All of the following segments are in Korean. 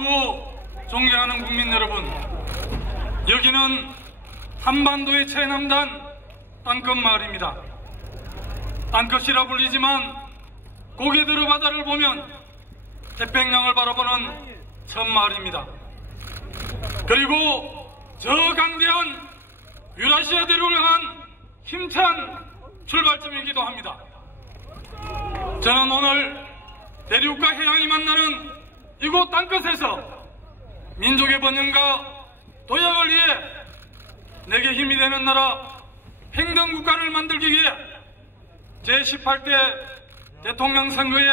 마하고 존경하는 국민 여러분, 여기는 한반도의 최남단 땅끝 마을입니다. 땅끝이라 불리지만 고개 들어 바다를 보면 태평양을 바라보는 첫 마을입니다. 그리고 저 강대한 유라시아 대륙을 향한 힘찬 출발점이기도 합니다. 저는 오늘 대륙과 해양이 만나는 이곳 땅끝에서 민족의 번영과 도약을 위해 내게 힘이 되는 나라 평등국가를 만들기 위해 제18대 대통령 선거에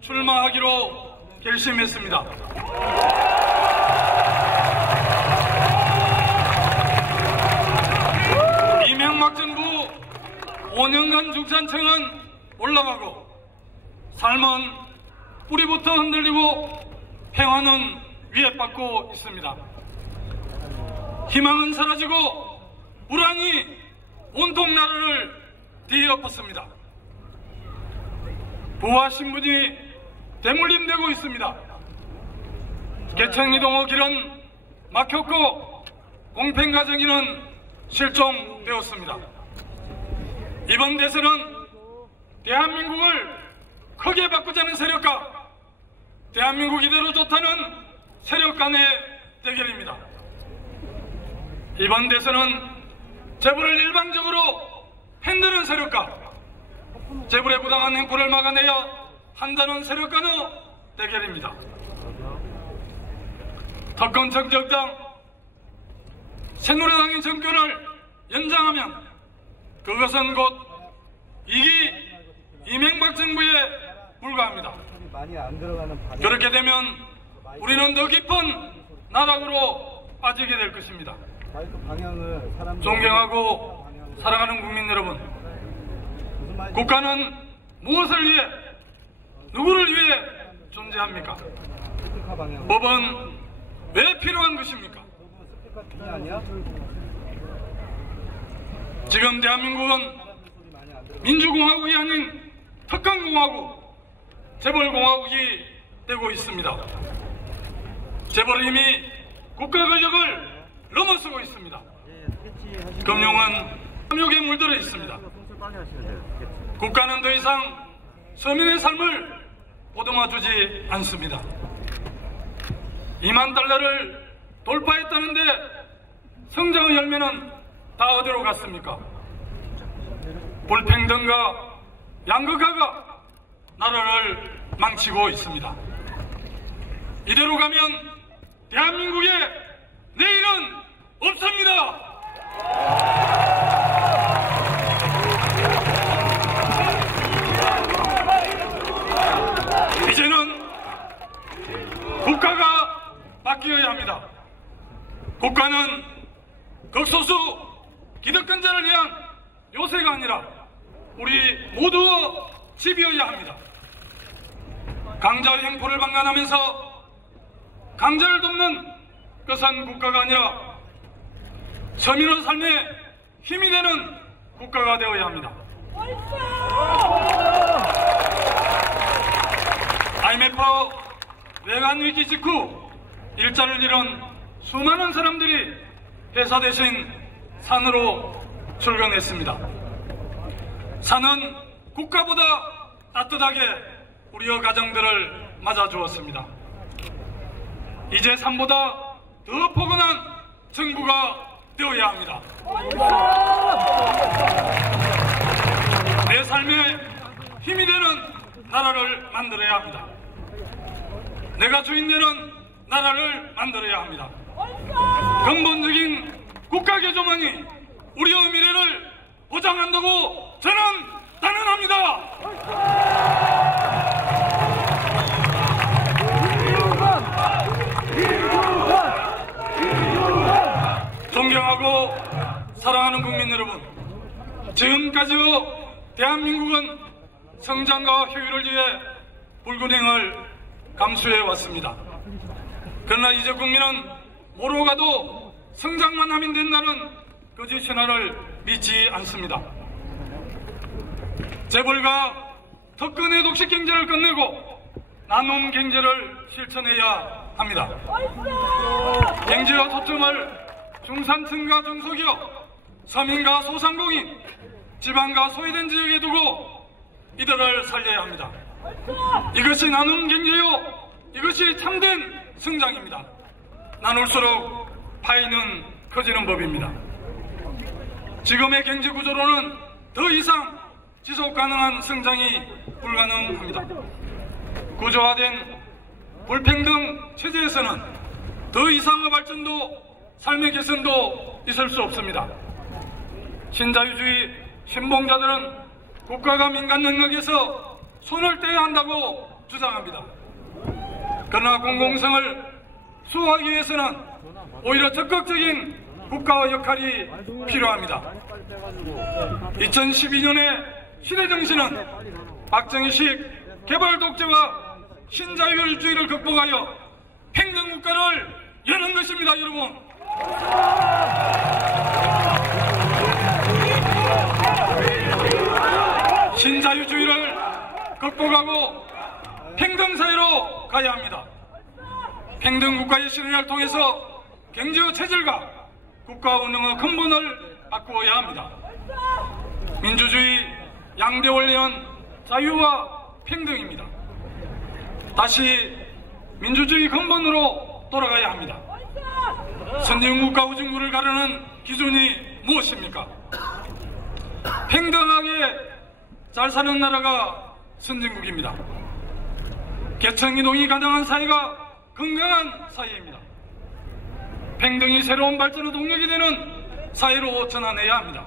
출마하기로 결심했습니다. 이명박 정부 5년간 중산층은 올라가고 삶은 뿌리부터 흔들리고 평화는 위협받고 있습니다. 희망은 사라지고 불안이 온통 나라를 뒤엎었습니다. 부와 신분이 대물림되고 있습니다. 개천이동호 길은 막혔고 공평가정위는 실종되었습니다. 이번 대선은 대한민국을 크게 바꾸자는 세력과 대한민국 이대로 좋다는 세력 간의 대결입니다. 이번 대선은 재벌을 일방적으로 흔드는 세력과 재벌의 부당한 행포를 막아내야 한다는 세력 간의 대결입니다. 특권 정적당 새누리당이 정권을 연장하면 그것은 곧 이명박 정부에 불과합니다. 그렇게 되면 우리는 더 깊은 나락으로 빠지게 될 것입니다. 존경하고 사랑하는 국민 여러분, 국가는 무엇을 위해, 누구를 위해 존재합니까? 법은 왜 필요한 것입니까? 지금 대한민국은 민주공화국이 아닌 특권공화국, 재벌공화국이 되고 있습니다. 재벌은 이미 국가 권력을 넘어서고 있습니다. 금융은 탐욕에 물들어 있습니다. 국가는 더 이상 서민의 삶을 보듬어주지 않습니다. 2만 달러를 돌파했다는데 성장의 열매는 다 어디로 갔습니까? 불평등과 양극화가 나라를 망치고 있습니다. 이대로 가면 대한민국의 내일은 없습니다. 이제는 국가가 바뀌어야 합니다. 국가는 극소수 기득권자를 위한 요새가 아니라 우리 모두의 집이어야 합니다. 강자의 행포를 방관하면서 강자를 돕는 것은 국가가 아니라 서민의 삶에 힘이 되는 국가가 되어야 합니다. IMF 외환 위기 직후 일자리를 잃은 수많은 사람들이 회사 대신 산으로 출근했습니다. 산은 국가보다 따뜻하게 우리의 가정들을 맞아주었습니다. 이제 산보다 더 포근한 정부가 되어야 합니다. 내 삶에 힘이 되는 나라를 만들어야 합니다. 내가 주인 되는 나라를 만들어야 합니다. 근본적인 국가 개조만이 우리의 미래를 보장한다고 저는 단언합니다. 존경하고 사랑하는 국민 여러분, 지금까지의 대한민국은 성장과 효율을 위해 불균형을 감수해 왔습니다. 그러나 이제 국민은 뭐로 가도 성장만 하면 된다는 거짓 신화를 믿지 않습니다. 재벌과 특권의 독식 경제를 끝내고 나눔 경제를 실천해야 합니다. 경제와 초점을 중산층과 중소기업, 서민과 소상공인, 지방과 소외된 지역에 두고 이들을 살려야 합니다. 이것이 나눔 경제요, 이것이 참된 성장입니다. 나눌수록 파이는 커지는 법입니다. 지금의 경제 구조로는 더 이상 지속 가능한 성장이 불가능합니다. 구조화된 불평등 체제에서는 더 이상의 발전도 삶의 개선도 있을 수 없습니다. 신자유주의 신봉자들은 국가가 민간 영역에서 손을 떼야 한다고 주장합니다. 그러나 공공성을 수호하기 위해서는 오히려 적극적인 국가의 역할이 필요합니다. 2012년의 시대정신은 박정희식 개발 독재와 신자유주의를 극복하여 평등국가를 여는 것입니다, 여러분. 신자유주의를 극복하고 평등사회로 가야 합니다. 평등국가의 실현을 통해서 경제의 체질과 국가 운영의 근본을 바꾸어야 합니다. 민주주의 양대 원리는 자유와 평등입니다. 다시 민주주의 근본으로 돌아가야 합니다. 선진국과 후진국을 가르는 기준이 무엇입니까? 평등하게 잘 사는 나라가 선진국입니다. 계층이동이 가능한 사회가 건강한 사회입니다. 평등이 새로운 발전의 동력이 되는 사회로 전환해야 합니다.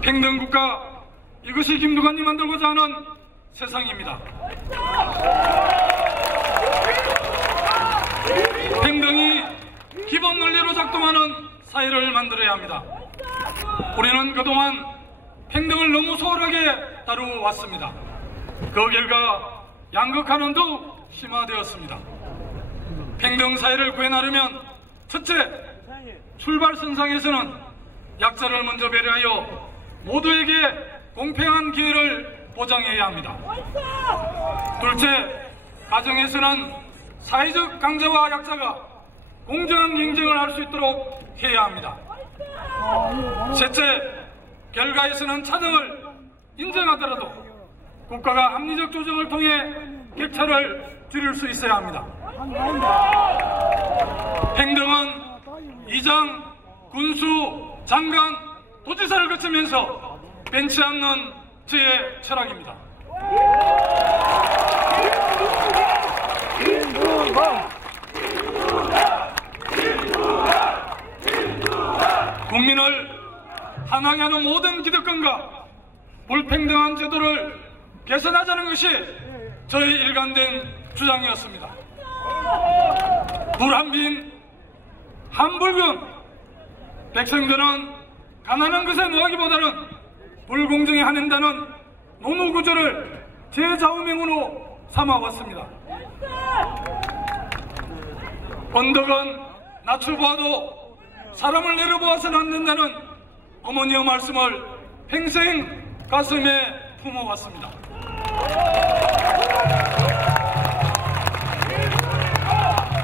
평등국가, 이것이 김두관이 만들고자 하는 세상입니다. 평등이 기본 논리로 작동하는 사회를 만들어야 합니다. 우리는 그동안 평등을 너무 소홀하게 다루어왔습니다. 그 결과 양극화는 더욱 심화되었습니다. 평등사회를 구현하려면 첫째, 출발선상에서는 약자를 먼저 배려하여 모두에게 공평한 기회를 보장해야 합니다. 둘째, 가정에서는 사회적 강자와 약자가 공정한 경쟁을 할 수 있도록 해야 합니다. 셋째, 결과에서는 차등을 인정하더라도 국가가 합리적 조정을 통해 격차를 줄일 수 있어야 합니다. 평등은 이장, 군수, 장관, 도지사를 거치면서 변치 않는 저의 철학입니다. 국민을 하나게 하는 모든 기득권과 불평등한 제도를 개선하자는 것이 저의 일관된 주장이었습니다. 불한빈, 한불금, 백성들은 가난한 것에 노하기보다는 불공정에 화낸다는 노무구조를 제 좌우명으로 삼아왔습니다. 언덕은 낮춰보아도 사람을 내려보아서는 안 된다는 어머니의 말씀을 평생 가슴에 품어왔습니다.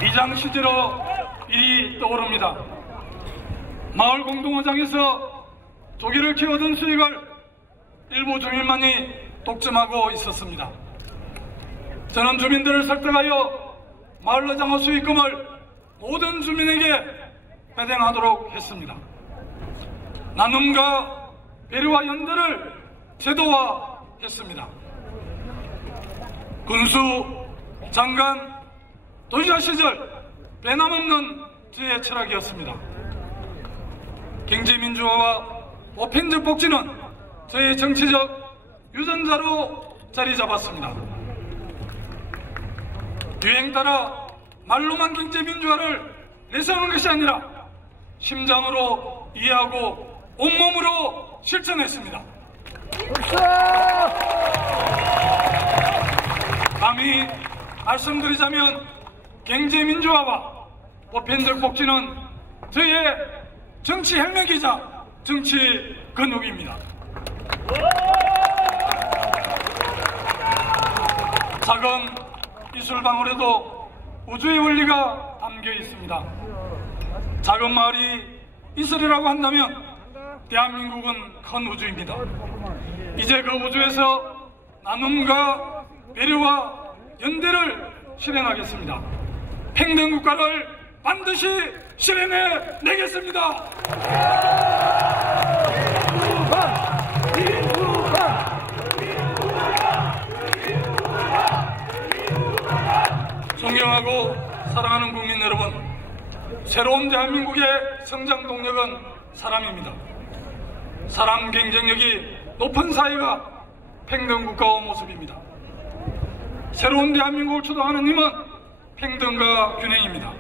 이장 시절로 일이 떠오릅니다. 마을 공동어장에서 조기를 키우던 수익을 일부 주민만이 독점하고 있었습니다. 저는 주민들을 설득하여 마을어장의 수익금을 모든 주민에게 배당하도록 했습니다. 나눔과 배려와 연대를 제도화했습니다. 군수, 장관, 도지사 시절 변함없는 저의 철학이었습니다. 경제민주화와 보편적 복지는 저의 정치적 유전자로 자리 잡았습니다. 유행 따라 말로만 경제민주화를 내세우는 것이 아니라 심장으로 이해하고 온몸으로 실천했습니다. 감히 말씀드리자면 경제민주화와 보편적 복지는 저의 정치혁명이자 정치 근육입니다. 작은 이슬방울에도 우주의 원리가 담겨 있습니다. 작은 마을이 있으리라고 한다면 대한민국은 큰 우주입니다. 이제 그 우주에서 나눔과 배려와 연대를 실현하겠습니다. 평등국가를 반드시 실현해내겠습니다. 존경하고 사랑하는 국민 여러분, 새로운 대한민국의 성장 동력은 사람입니다. 사람 경쟁력이 높은 사회가 평등국가의 모습입니다. 새로운 대한민국을 주도하는 힘은 평등과 균형입니다.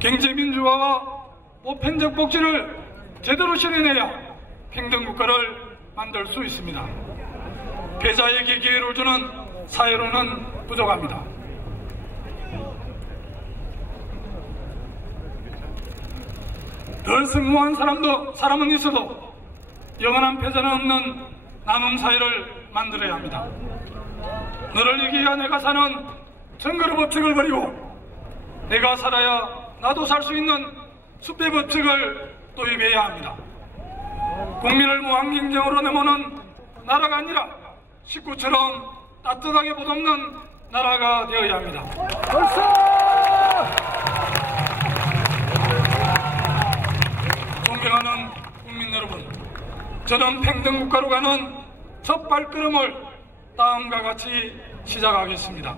경제민주화와 보편적 복지를 제대로 실현해야 평등국가를 만들 수 있습니다. 패자에게 기회를 주는 사회로는 부족합니다. 덜 성공한 사람은 있어도 영원한 패자는 없는 나눔 사회를 만들어야 합니다. 너를 이기야 내가 사는 정글의 법칙을 버리고 내가 살아야 나도 살 수 있는 숲의 법칙을 도입해야 합니다. 국민을 무한 경쟁으로 내모는 나라가 아니라 식구처럼 따뜻하게 보듬는 나라가 되어야 합니다. 존경하는 국민 여러분, 저는 평등국가로 가는 첫 발걸음을 다음과 같이 시작하겠습니다.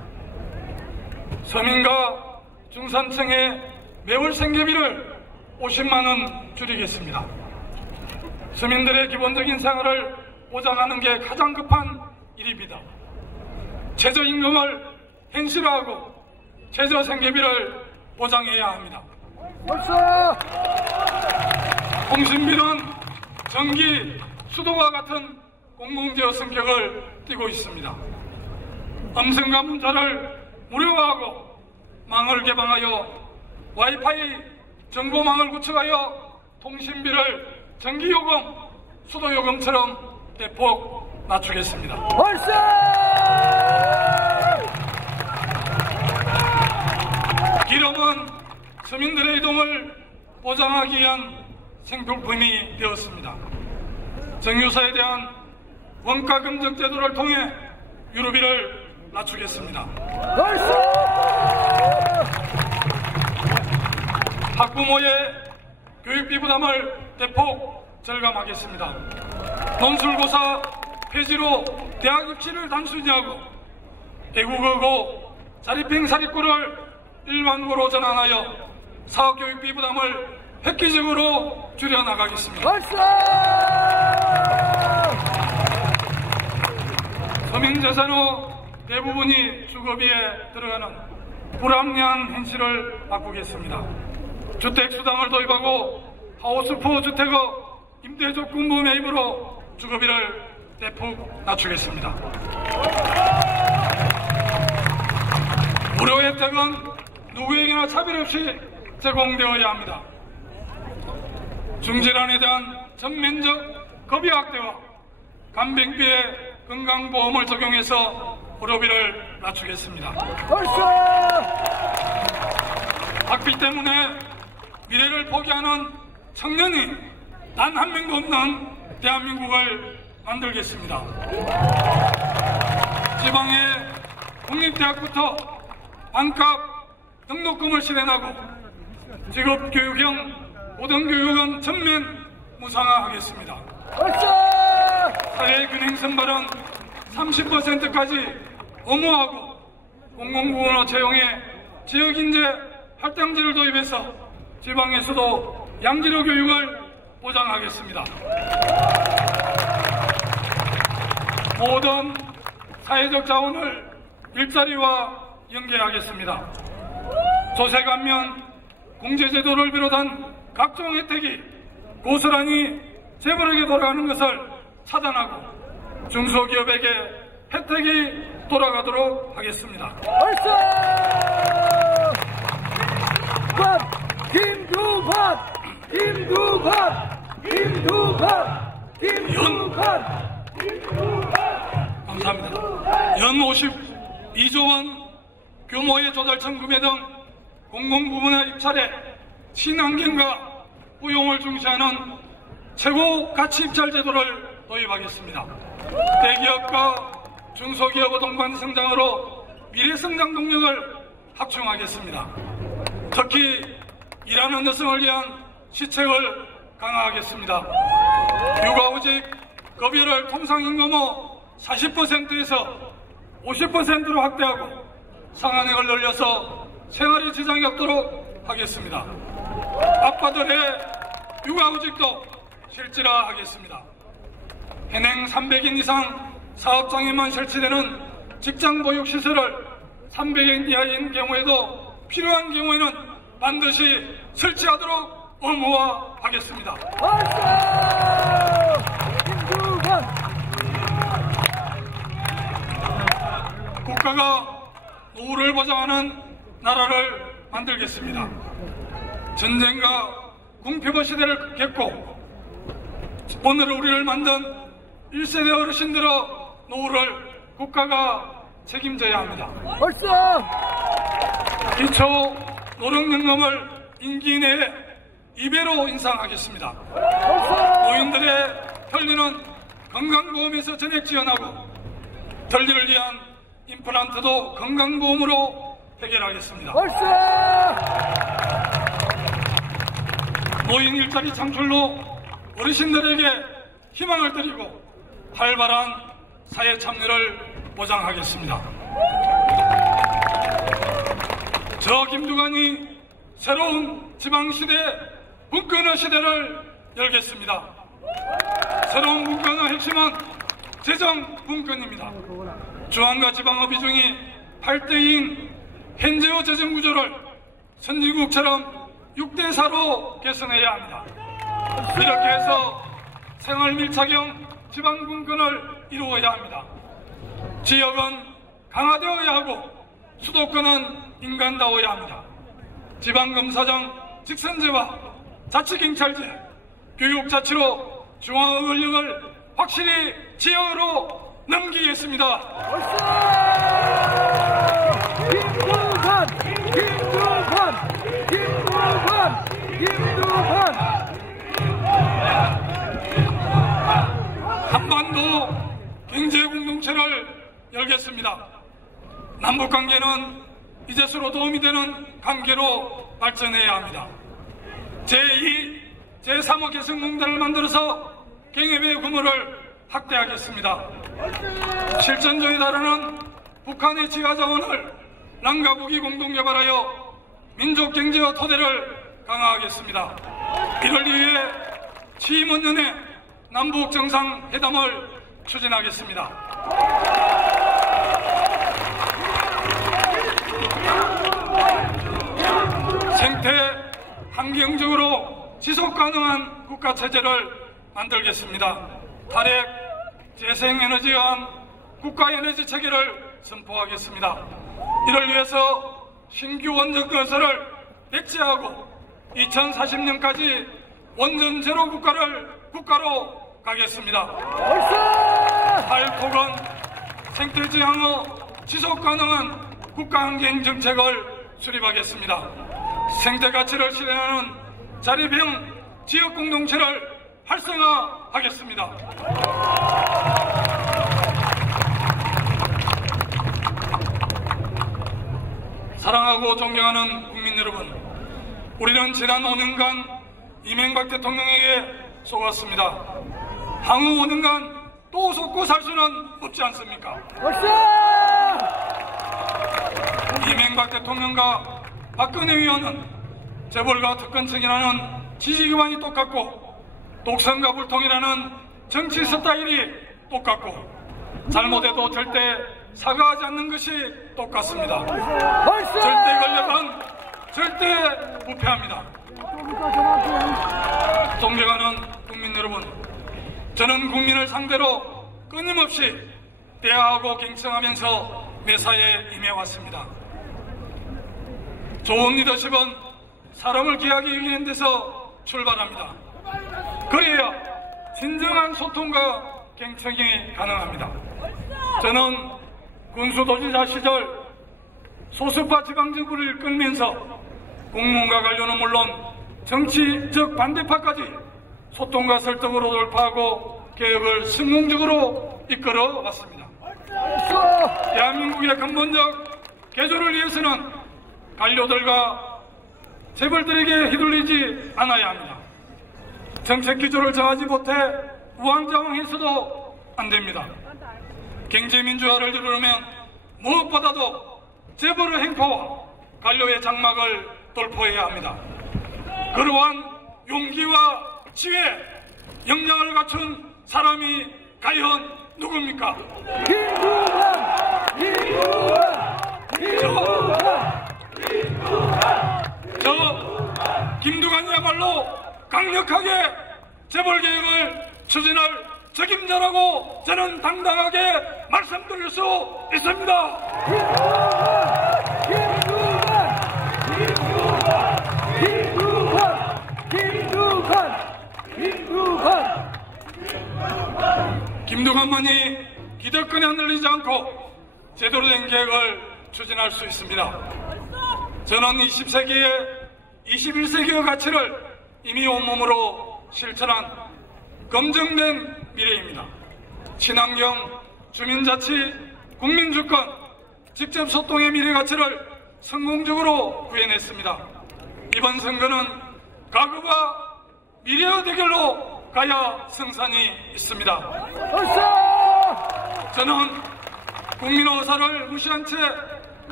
서민과 중산층의 매월 생계비를 50만 원 줄이겠습니다. 서민들의 기본적인 생활을 보장하는 게 가장 급한 일입니다. 최저임금을 현실화하고 최저생계비를 보장해야 합니다. 통신비는 전기, 수도와 같은 공공재의 성격을 띠고 있습니다. 음성과 문자를 무료화하고 망을 개방하여 와이파이 정보망을 구축하여 통신비를 전기요금, 수도요금처럼 대폭 낮추겠습니다. 기름은 서민들의 이동을 보장하기 위한 생필품이 되었습니다. 정유사에 대한 원가 금적 제도를 통해 유류비를 낮추겠습니다. 학부모의 교육비 부담을 대폭 절감하겠습니다. 논술고사 폐지로 대학 입시를 단순히 하고 애국어고 자립형 사립고를 일반고로 전환하여 사학교육비 부담을 획기적으로 줄여나가겠습니다. 서민재산의 대부분이 주거비에 들어가는 불합리한 현실을 바꾸겠습니다. 주택수당을 도입하고 하우스포 주택의 임대조건부 매입으로 주거비를 대폭 낮추겠습니다. 무료 혜택은 누구에게나 차별 없이 제공되어야 합니다. 중질환에 대한 전면적 급여 확대와 간병비에 건강보험을 적용해서 의료비를 낮추겠습니다. 학비 때문에 미래를 포기하는 청년이 단 한 명도 없는 대한민국을 만들겠습니다. 지방의 국립대학부터 반값 등록금을 실현하고 직업교육형 고등교육은 전면 무상화하겠습니다. 사회균형 선발은 30%까지 의무화하고 공공부문을 채용해 지역인재 할당제를 도입해서 지방에서도 양질의 교육을 보장하겠습니다. 모든 사회적 자원을 일자리와 연계하겠습니다. 조세감면, 공제제도를 비롯한 각종 혜택이 고스란히 재벌에게 돌아가는 것을 차단하고 중소기업에게 혜택이 돌아가도록 하겠습니다. 감사합니다. 연 52조 원 규모의 조달청 구매 등 공공부문의 입찰에 친환경과 포용을 중시하는 최고 가치 입찰 제도를 도입하겠습니다. 대기업과 중소기업의 동반 성장으로 미래 성장 동력을 확충하겠습니다. 특히 일하는 여성을 위한 시책을 강화하겠습니다. 육아휴직 급여를 통상임금의 40%에서 50%로 확대하고 상한액을 늘려서 생활에 지장이 없도록 하겠습니다. 아빠들의 육아휴직도 실질화하겠습니다. 현행 300인 이상 사업장에만 설치되는 직장보육시설을 300인 이하인 경우에도 필요한 경우에는 반드시 설치하도록 의무화하겠습니다. 국가가 노후를 보장하는 나라를 만들겠습니다. 전쟁과 궁핍의 시대를 겪고 오늘 우리를 만든 1세대 어르신들의 노후를 국가가 책임져야 합니다. 기초 노령연금을 임기 내에 2배로 인상하겠습니다. 노인들의 편리는 건강보험에서 전액 지원하고 편리를 위한 임플란트도 건강보험으로 해결하겠습니다. 노인 일자리 창출로 어르신들에게 희망을 드리고 활발한 사회 참여를 보장하겠습니다. 저 김두관이 새로운 지방시대 분권의 시대를 열겠습니다. 새로운 분권의 핵심은 재정 분권입니다. 중앙과 지방의 비중이 8대인 현재의 재정 구조를 선진국처럼 6대4로 개선해야 합니다. 이렇게 해서 생활 밀착형 지방 분권을 이루어야 합니다. 지역은 강화되어야 하고 수도권은 인간다워야 합니다. 지방검사장 직선제와 자치경찰제, 교육자치로 중앙의 권력을 확실히 지역으로 넘기겠습니다. 한반도 경제공동체를 열겠습니다. 남북관계는 이제서로 도움이 되는 관계로 발전해야 합니다. 제2, 제3의 개성공단을 만들어서 경협의 규모를 확대하겠습니다. 실전적에 달하는 북한의 지하자원을 남과 북이 공동 개발하여 민족 경제의 토대를 강화하겠습니다. 이를 위해 취임 5년에 남북 정상회담을 추진하겠습니다. 생태 환경적으로 지속 가능한 국가 체제를 만들겠습니다. 탈핵, 재생에너지에 의한 국가 에너지 체계를 선포하겠습니다. 이를 위해서 신규 원전 건설을 백지하고 2040년까지 원전 제로 국가로 가겠습니다. 탈폭은 생태지향의 지속 가능한 국가환경 정책을 수립하겠습니다. 생태가치를 실현하는 자립형 지역공동체를 활성화하겠습니다. 사랑하고 존경하는 국민 여러분, 우리는 지난 5년간 이명박 대통령에게 속았습니다. 향후 5년간 또 속고 살 수는 없지 않습니까? 이명박 대통령과 박근혜 의원은 재벌과 특권층이라는 지지 기반이 똑같고 독선과 불통이라는 정치 스타일이 똑같고 잘못해도 절대 사과하지 않는 것이 똑같습니다. 절대 권력은 절대 부패합니다. 존경하는 국민 여러분, 저는 국민을 상대로 끊임없이 대화하고 경청하면서 매사에 임해왔습니다. 좋은 리더십은 사람을 기하기 위한 데서 출발합니다. 그래야 진정한 소통과 경청이 가능합니다. 저는 군수도지사 시절 소수파 지방정부를 끌면서 국문과 관료는 물론 정치적 반대파까지 소통과 설득으로 돌파하고 개혁을 성공적으로 이끌어 왔습니다. 대한민국의 근본적 개조를 위해서는 관료들과 재벌들에게 휘둘리지 않아야 합니다. 정책 기조를 정하지 못해 우왕좌왕해서도 안 됩니다. 경제민주화를 이루려면 무엇보다도 재벌의 행포와 관료의 장막을 돌파해야 합니다. 그러한 용기와 지혜, 역량을 갖춘 사람이 과연 누굽니까? 김두관이야말로 강력하게 재벌개혁을 추진할 책임자라고 저는 당당하게 말씀드릴 수 있습니다. 김두관만이 기득권에 흔들리지 않고 제대로 된 계획을 추진할 수 있습니다. 저는 20세기의 21세기의 가치를 이미 온몸으로 실천한 검증된 미래입니다. 친환경, 주민자치, 국민주권, 직접 소통의 미래 가치를 성공적으로 구해냈습니다. 이번 선거는 과거와 미래의 대결로 가야 승산이 있습니다. 저는 국민의 의사를 무시한 채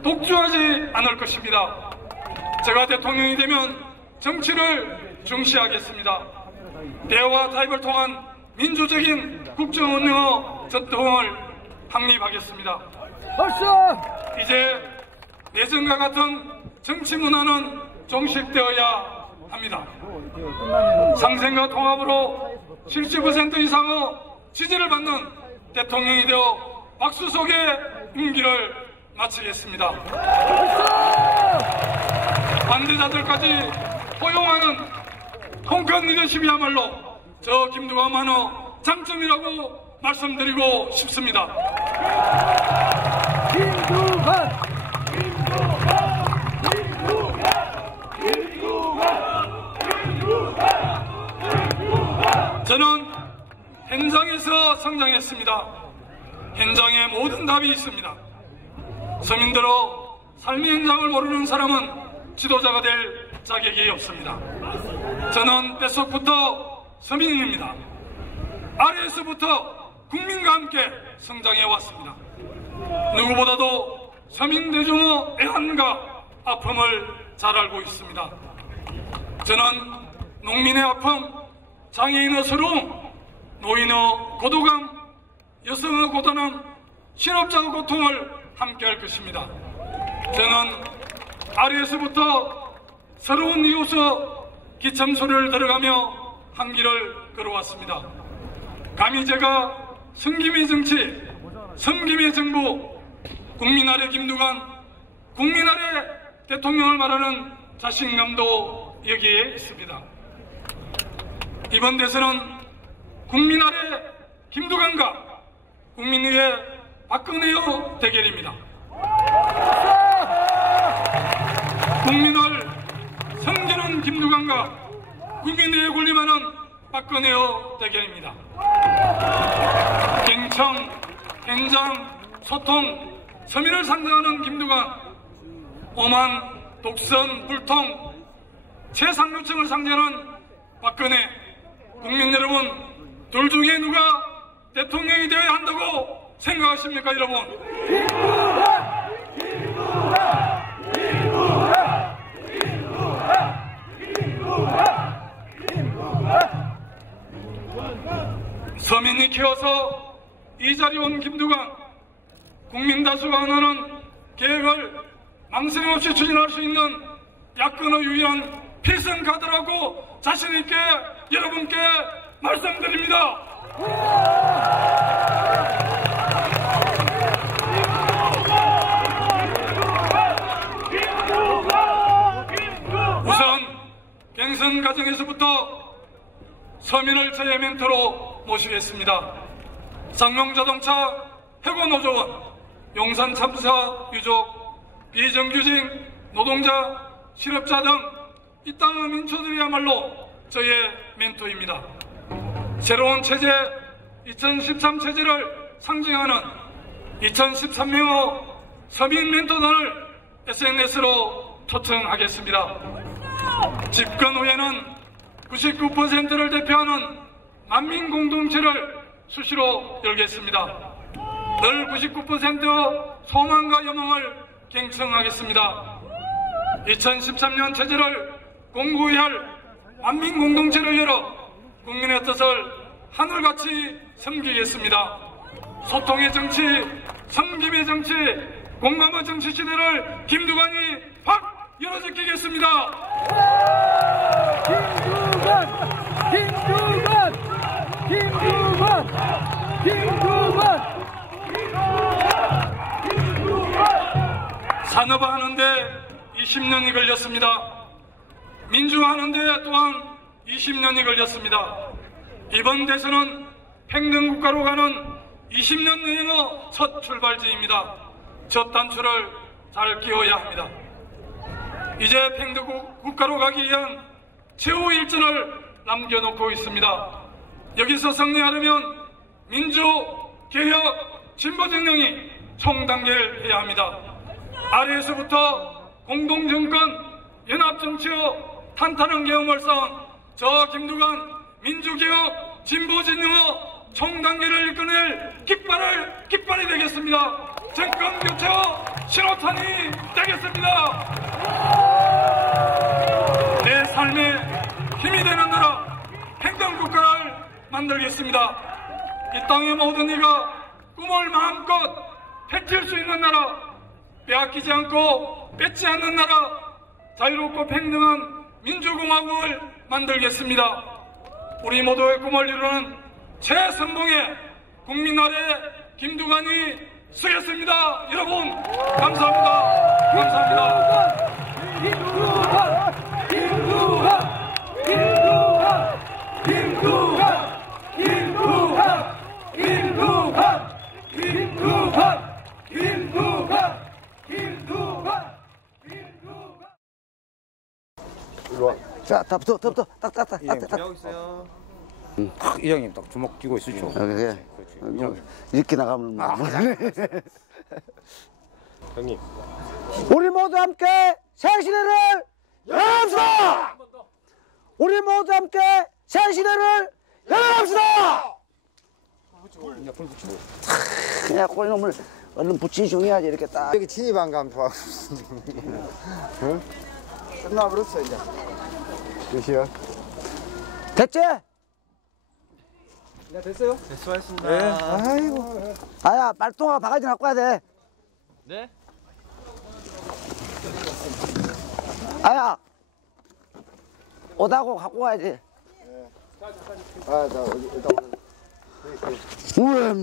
독주하지 않을 것입니다. 제가 대통령이 되면 정치를 중시하겠습니다. 대화와 타협을 통한 민주적인 국정운영의 전통을 확립하겠습니다. 이제 예전과 같은 정치 문화는 종식되어야 합니다. 상생과 통합으로 70% 이상의 지지를 받는 대통령이 되어 박수 속에 임기를 마치겠습니다. 반대자들까지 포용하는 통큰 리더십이야말로 저 김두관만의 장점이라고 말씀드리고 싶습니다. 저는 현장에서 성장했습니다. 현장에 모든 답이 있습니다. 서민들의 삶의 현장을 모르는 사람은 지도자가 될 자격이 없습니다. 저는 뱃속부터 서민입니다. 아래에서부터 국민과 함께 성장해 왔습니다. 누구보다도 서민 대중의 애환과 아픔을 잘 알고 있습니다. 저는 농민의 아픔, 장애인의 서러움, 노인의 고독함, 여성의 고단함, 실업자의 고통을 함께할 것입니다. 저는 아래에서부터 서러운 이웃의 기참 소리를 들어가며 한 길을 걸어왔습니다. 감히 제가 성김의 정치, 성김의 정부, 국민 아래 김두관, 국민 아래 대통령을 말하는 자신감도 여기에 있습니다. 이번 대선은 국민 아래 김두관과 국민 위에 박근혜의 대결입니다. 국민을 섬기는 김두관과 국민 위에 군림하는 박근혜의 대결입니다. 경청, 현장, 소통, 서민을 상징하는 김두관, 오만, 독선, 불통, 최상류층을 상징하는 박근혜. 국민 여러분, 둘 중에 누가 대통령이 되어야 한다고 생각하십니까, 여러분? 서민이 키워서 이 자리에 온 김두관, 국민 다수가 원하는 계획을 망설임 없이 추진할 수 있는 야권의 유일한 필승 카드라고 자신있게 여러분께 말씀드립니다. 우선 경선 과정에서부터 서민을 저의 멘토로 모시겠습니다. 상용자동차 해고노조원, 용산 참사 유족, 비정규직 노동자, 실업자 등 이 땅의 민초들이야말로 저의 멘토입니다. 새로운 체제 2013 체제를 상징하는 2013명 서민 멘토단을 SNS로 초청하겠습니다. 집권 후에는 99%를 대표하는 만민공동체를 수시로 열겠습니다. 늘 99%의 소망과 여망을 경청하겠습니다. 2013년 체제를 공고히 할 만민공동체를 열어 국민의 뜻을 하늘같이 섬기겠습니다. 소통의 정치, 섬김의 정치, 공감의 정치 시대를 김두관이 확 열어제끼겠습니다. 산업화하는데 20년이 걸렸습니다. 민주화하는데 또한 20년이 걸렸습니다. 이번 대선은 평등국가로 가는 20년 여행의 첫 출발지입니다. 첫 단추를 잘 끼워야 합니다. 이제 평등국가로 가기 위한 최후 일전을 남겨놓고 있습니다. 여기서 승리하려면 민주, 개혁, 진보 정령이 총단계를 해야 합니다. 아래에서부터 공동정권, 연합정치의 탄탄한 경험을 쌓은 저 김두관 민주개혁, 진보진영의 총단계를 이끌어낼 깃발이 되겠습니다. 정권교체의 신호탄이 되겠습니다. 내 삶에 힘이 되는 나라, 평등국가를 만들겠습니다. 이 땅의 모든 이가 꿈을 마음껏 펼칠 수 있는 나라, 빼앗기지 않고 뺏지 않는 나라, 자유롭고 평등한 민주공화국을 만들겠습니다. 우리 모두의 꿈을 이루는 최선봉의 국민 아래 김두관이 쓰겠습니다. 여러분 감사합니다. 감사합니다. 자, 다 붙어. 딱. 하고 있어요. 이장님 딱 주먹 쥐고 있으죠. 그래. 이렇게 나가면 뭐. 형님. 우리 모두 함께 새시대를 열어갑시다. 우리 모두 함께 새시대를 열어갑시다. 불 붙이고. 그냥 꼴놈을 얼른 붙이기 중요하지 이렇게 딱. 여기 진입한 감 좋아. 응? 끝나버렸어 이제. 몇시야? 됐지? 네 됐어요? 네, 수고하셨습니다. 네. 아이고. 아야 말똥아 바가지 갖고 와야 돼. 네? 아야 오다고 갖고 와야지. 아, 자 일단. 우와,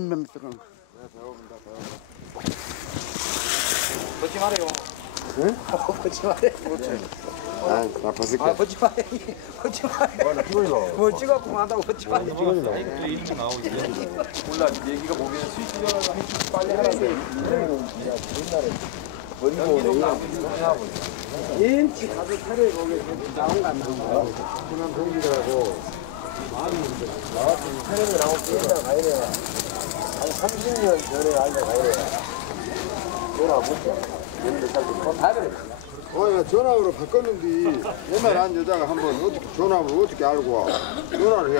벗지 마래요. 응? 벗지 마래. 아, 나 벗을게. 아, 벗지 마래. 벗지 마래. 나 피곤해서. 뭐 찍었고 한다고 벗지 마래. 피곤해서. 이름이 나오고 있어요. 몰라, 얘기가 뭐면 스위치 전화가 해주고 빨리 하라고. 옛날에 버리고 인치 가서 차례 거기 나온 거안 나온 거야. 그냥 동기들하고 나왔으면 차례에 나오고 그냥 가야 돼. 한 30년 전에 앉아 가야 돼. 전화 못 해. 다 그래. 전화로 바꿨는데 옛날에 한 여자가 한번 어떻게 전화를 어떻게 알고 와. 전화를 해.